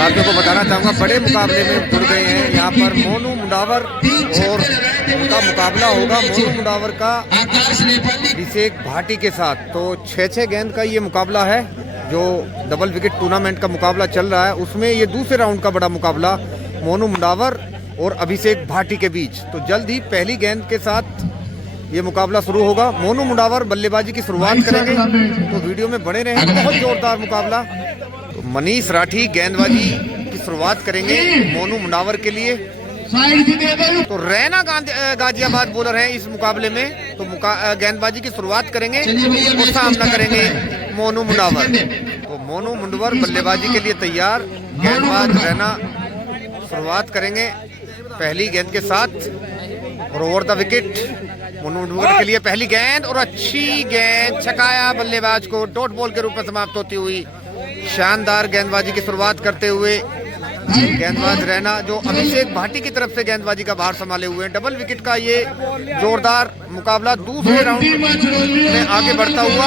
साथियों को बताना चाहूँगा बड़े मुकाबले में जुड़ गए हैं यहाँ पर मोनू मुंडावर और उनका मुकाबला होगा मोनू मुंडावर का अभिषेक भाटी के साथ। तो 6-6 गेंद का ये मुकाबला है जो डबल विकेट टूर्नामेंट का मुकाबला चल रहा है, उसमें ये दूसरे राउंड का बड़ा मुकाबला मोनू मुंडावर और अभिषेक भाटी के बीच। तो जल्द ही पहली गेंद के साथ ये मुकाबला शुरू होगा। मोनू मुंडावर बल्लेबाजी की शुरुआत करेंगे, तो वीडियो में बने रहें, बहुत जोरदार मुकाबला। तो मनीष राठी गेंदबाजी की शुरुआत करेंगे मोनू मुंडावर के लिए। तो रैना गाजियाबाद बॉलर हैं इस मुकाबले में, तो गेंदबाजी की शुरुआत करेंगे और सामना करेंगे मोनू मुंडावर। तो मोनू मुंडावर बल्लेबाजी के लिए तैयार, गेंदबाज रैना शुरुआत करेंगे पहली गेंद के साथ और over the wicket Monu Mundawar के लिए पहली गेंद और अच्छी गेंद, छकाया बल्लेबाज को, डॉट बॉल के रूप में समाप्त होती हुई। शानदार गेंदबाजी की शुरुआत करते हुए गेंदबाज रैना जो अभिषेक भाटी की तरफ से गेंदबाजी का भार संभाले हुए हैं। डबल विकेट का ये जोरदार मुकाबला दूसरे राउंड में आगे बढ़ता हुआ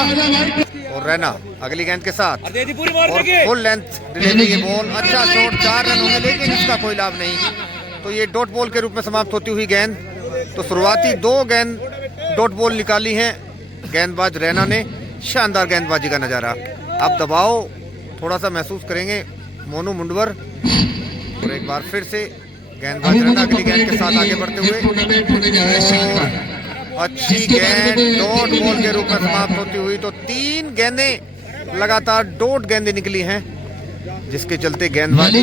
और रैना अगली गेंद के साथ और फुल लेंथ डिलीवरी ये बॉल, अच्छा शॉट, 4 रन होंगे लेकिन इसका कोई लाभ नहीं। तो ये डॉट बॉल के रूप में समाप्त होती हुई गेंद। तो शुरुआती 2 गेंद डॉट बॉल निकाली हैं गेंदबाज रैना ने। शानदार गेंदबाजी का नज़ारा। अब दबाव थोड़ा सा महसूस करेंगे मोनू मुंडावर और एक बार फिर से गेंदबाज रैना अगली गेंद के साथ आगे बढ़ते हुए अच्छी गेंद डॉट बॉल के रूप में समाप्त होती हुई। तो 3 गेंदें लगातार डॉट गेंदें निकली हैं, जिसके चलते गेंदबाजी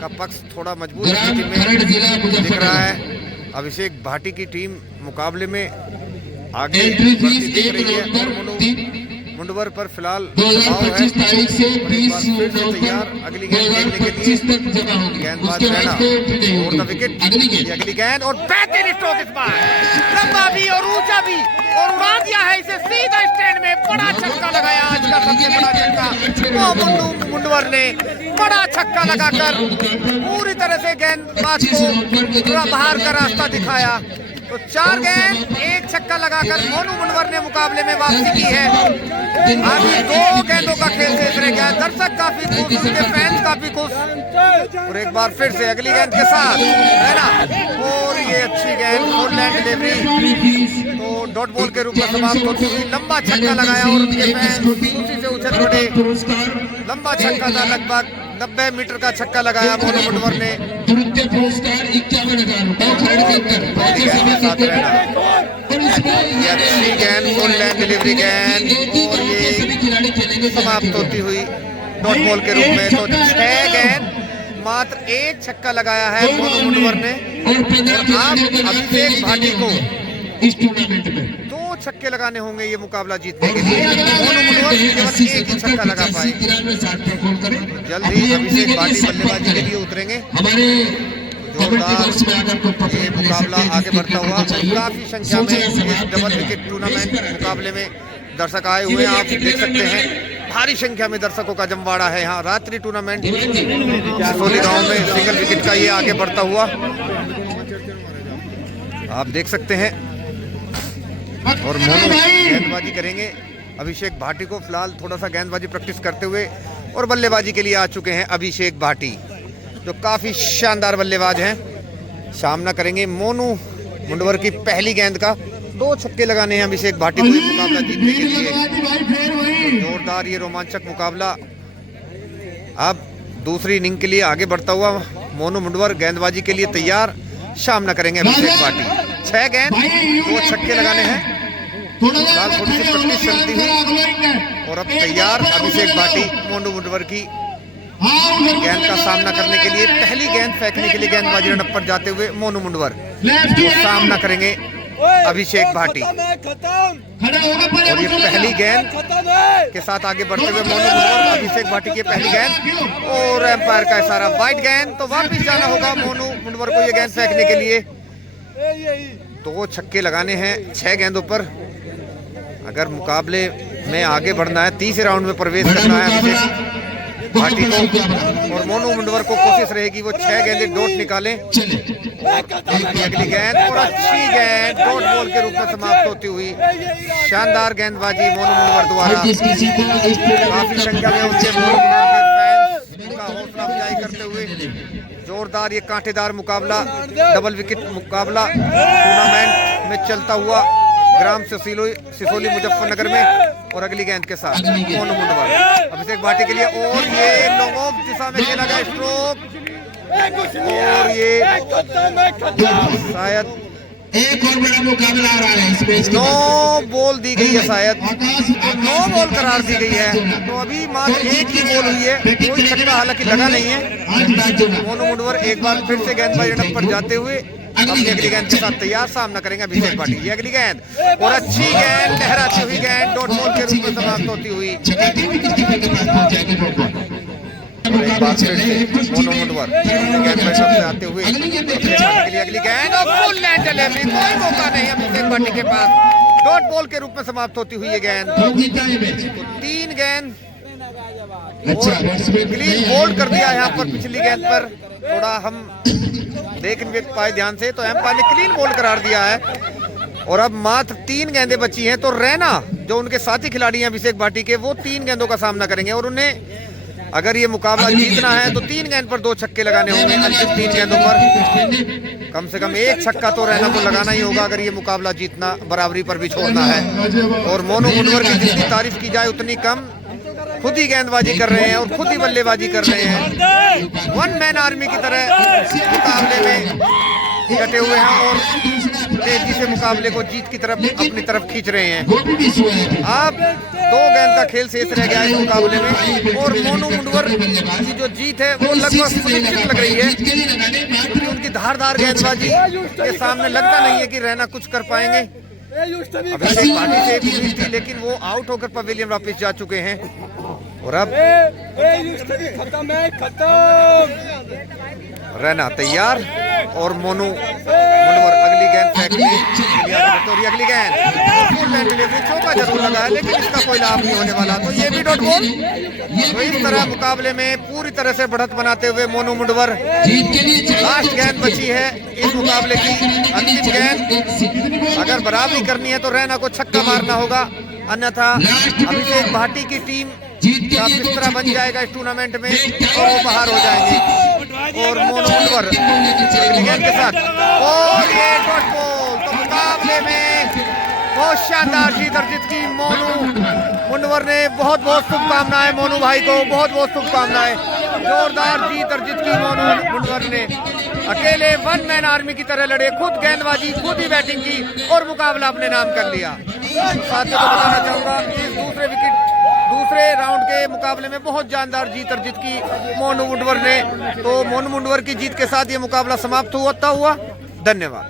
का पक्ष थोड़ा मजबूत स्थिति में दिख रहा है। अभिषेक भाटी की टीम मुकाबले में आगे बढ़ती दिख रही है और मुंडावर पर फिलहाल दबाव है। एक बार फिर से तैयार अगली गेंद खेलने के लिए गेंदबाज रैना और द विकेट अगली गेंद और बेहतरीन स्ट्रोक इस बार, लंबा भी और ऊंचा भी और उड़ा दिया है इसे सीधा स्टैंड में। बड़ा छक्का लगाया आज का सबसे बड़ा छक्का वो मोनू मुंडावर ने, बड़ा छक्का लगाकर पूरी तरह से गेंदबाज को बाहर का रास्ता दिखाया। तो 4 गेंद 1 छक्का लगाकर मोनू मुंडावर ने मुकाबले में वापसी की है। अभी 2 गेंदों का खेल शेष रह गया। दर्शक काफी खुश, उनके फैंस काफी खुश। और एक बार फिर से अगली गेंद के साथ है ना, और ये अच्छी गेंद फुल लेंथ डिलीवरी तो डॉट बॉल के रूप में समाप्त होती हुई। लंबा छक्का लगाया और उनके फैंस उसी से उछल पड़े। लंबा छक्का था, लगभग 90 मीटर का छक्का लगाया मोनू मुंडावर ने। अच्छी गेंद फुल लेंथ डिलीवरी गेंद और ये समाप्त होती हुई डॉट बॉल के रूप में। तो 6 गेंद मात्र 1 छक्का लगाया है मोनू मुंडावर ने। आप अभिषेक भाटी को इस टूर्नामेंट में 2 छक्के लगाने होंगे ये मुकाबला जीतने के लिए। मोनू मुंडावर केवल 1 ही छक्का लगा पाए। जल्द ही अभिषेक भाटी बल्लेबाजी के लिए उतरेंगे। जोरदार ये मुकाबला आगे बढ़ता हुआ। काफी संख्या में इस डबल विकेट टूर्नामेंट मुकाबले में दर्शक आए हुए हैं, आप देख सकते हैं भारी संख्या में दर्शकों का जमवाड़ा है यहाँ। रात्रि टूर्नामेंट सिसोली गांव में सिंगल विकेट का ये आगे बढ़ता हुआ आप देख सकते हैं। और मोनू गेंदबाजी करेंगे अभिषेक भाटी को, फिलहाल थोड़ा सा गेंदबाजी प्रैक्टिस करते हुए। और बल्लेबाजी के लिए आ चुके हैं अभिषेक भाटी जो काफी शानदार बल्लेबाज हैं। सामना करेंगे मोनू मुंडावर की पहली गेंद का। 2 छक्के लगाने हैं अभिषेक भाटी को इस मुकाबला जीतने के लिए। तो जोरदार ये रोमांचक मुकाबला अब दूसरी इनिंग के लिए आगे बढ़ता हुआ। मोनू मुंडावर गेंदबाजी के लिए तैयार, सामना करेंगे अभिषेक भाटी। 6 गेंद 2 छक्के लगाने हैं। फिलहाल थोड़ी सी प्रैक्टिस चलती हुई और अब तैयार अभिषेक भाटी मोनू मुंडावर की गेंद का सामना करने के लिए। पहली गेंद फेंकने के लिए गेंदबाजी रन पर जाते हुए मोनू मुंडावर तो सामना करेंगे अभिषेक भाटी। और ये पहली गेंद के साथ आगे बढ़ते हुए मोनू मुंडावर, अभिषेक भाटी की पहली गेंद और एम्पायर का इशारा, वाइड गेंद। तो वापस जाना होगा मोनू मुंडावर को ये गेंद फेंकने के लिए। 2 छक्के लगाने हैं 6 गेंदों पर अगर मुकाबले में आगे बढ़ना है, तीसरे राउंड में प्रवेश करना है अभिषेक भाटी को। और मोनू मुंडावर को कोशिश रहेगी वो 6 गेंदें डॉट निकालें। अगली गेंद और अच्छी गेंद डॉट बॉल के रूप में समाप्त होती हुई। शानदार गेंदबाजी मोनू मुंडावर द्वारा। काफी संख्या में उनके मोनू मुंडावर के फैंस बल्लेबाजी करते हुए। जोरदार ये कांटेदार मुकाबला, डबल विकेट मुकाबला टूर्नामेंट में चलता हुआ ग्राम सिसोली मुजफ्फरनगर में। और अगली गेंद के साथ मोनू मुंडवर, अभिषेक भाटी के लिए, और ये लॉन्ग ऑफ दिशा में खेला गया स्ट्रोक, और ये शायद एक और बड़ा मुकाबला आ रहा है इसमें। नो बॉल दी गई है, शायद नो बॉल करार दी गई है। तो अभी मात्र एक ही बॉल हुई है, कोई छक्का हालांकि लगा नहीं है। मोनू मुंडवर एक बार फिर से गेंदबाजी रन पर जाते हुए अपनी अगली गेंद के साथ तैयार सामना करेंगे अभिषेक भाटी। ये अगली गेंद, और अच्छी गेंद, लहराती हुई गेंद डॉट बॉल के रूप में समाप्त होती हुई। और एक बार फिर से मोनू मुंडवर गेंदबाजी से आते हुए अगली गेंद, और फुल लैंड डिलीवरी, कोई मौका नहीं अभिषेक भाटी के पास। डॉट बॉल के रूप में समाप्त होती हुई ये गेंद। तो 3 गेंद क्लीन बोल्ड कर दिया यहाँ पर। पिछली गेंद पर थोड़ा हम देख नहीं पाए ध्यान से, तो एम्पायर ने क्लीन बोल्ड करार दिया है। और अब मात्र 3 गेंदें बची हैं, तो रैना जो उनके साथी खिलाड़ी हैं अभिषेक भाटी के, वो 3 गेंदों का सामना करेंगे। और उन्हें अगर ये मुकाबला जीतना है तो 3 गेंद पर 2 छक्के लगाने होंगे। अंतिम 3 गेंदों पर कम से कम 1 छक्का तो रैना को लगाना ही होगा अगर ये मुकाबला जीतना, बराबरी पर भी छोड़ना है। और मोनू मुंडवर की जितनी तारीफ की जाए उतनी कम। खुद ही गेंदबाजी कर रहे हैं और खुद ही बल्लेबाजी कर रहे हैं। 1 मैन आर्मी की तरह मुकाबले में डटे हुए हैं और तेजी से मुकाबले को जीत की तरफ अपनी तरफ खींच रहे हैं। अब 2 गेंद का खेल शेष रह गया इस मुकाबले में, और मोनू मुंडवर की जो जीत है वो लगभग सुनिश्चित लग रही है, क्योंकि उनकी धारदार गेंदबाजी के सामने लगता नहीं है कि रैना कुछ कर पाएंगे। अभिषेक भाटी से भी जीत थी, लेकिन वो आउट होकर पवेलियन वापस जा चुके हैं। और अब रैना तैयार, और मोनू मुंडवर अगली गेंद फेंकने तो अगली गेंद फुल लैंड डिलीवरी, चौका जरूर लगा है लेकिन इसका कोई लाभ नहीं होने वाला, तो ये भी डॉट बॉल। तो इस तरह मुकाबले में पूरी तरह से बढ़त बनाते हुए मोनू मुंडवर, लास्ट गेंद बची है इस मुकाबले की, अंतिम गेंद। अगर बराबरी करनी है तो रैना को छक्का मारना होगा, अन्यथा अभिषेक भाटी की टीम का बिस्तरा बन जाएगा इस टूर्नामेंट में और वो बाहर हो जाएंगे। और मोनू मुंडवर गेंद के साथ, और ये डॉट बॉल। तो मुकाबले में बहुत शानदार जीत अर्जित की मोनू मुंडवर ने। बहुत बहुत शुभकामनाएं मोनू भाई को, बहुत बहुत शुभकामनाएं। जोरदार जीत अर्जित की मोनू मुंडवर ने। अकेले 1 मैन आर्मी की तरह लड़े, खुद गेंदबाजी, खुद ही बैटिंग की और मुकाबला अपने नाम कर लिया। साथियों को बताना चाहूंगा कि दूसरे राउंड के मुकाबले में बहुत जानदार जीत अर्जित की मोनू मुंडवर ने। तो मोनू मुंडवर की जीत के साथ ये मुकाबला समाप्त हुआ। धन्यवाद।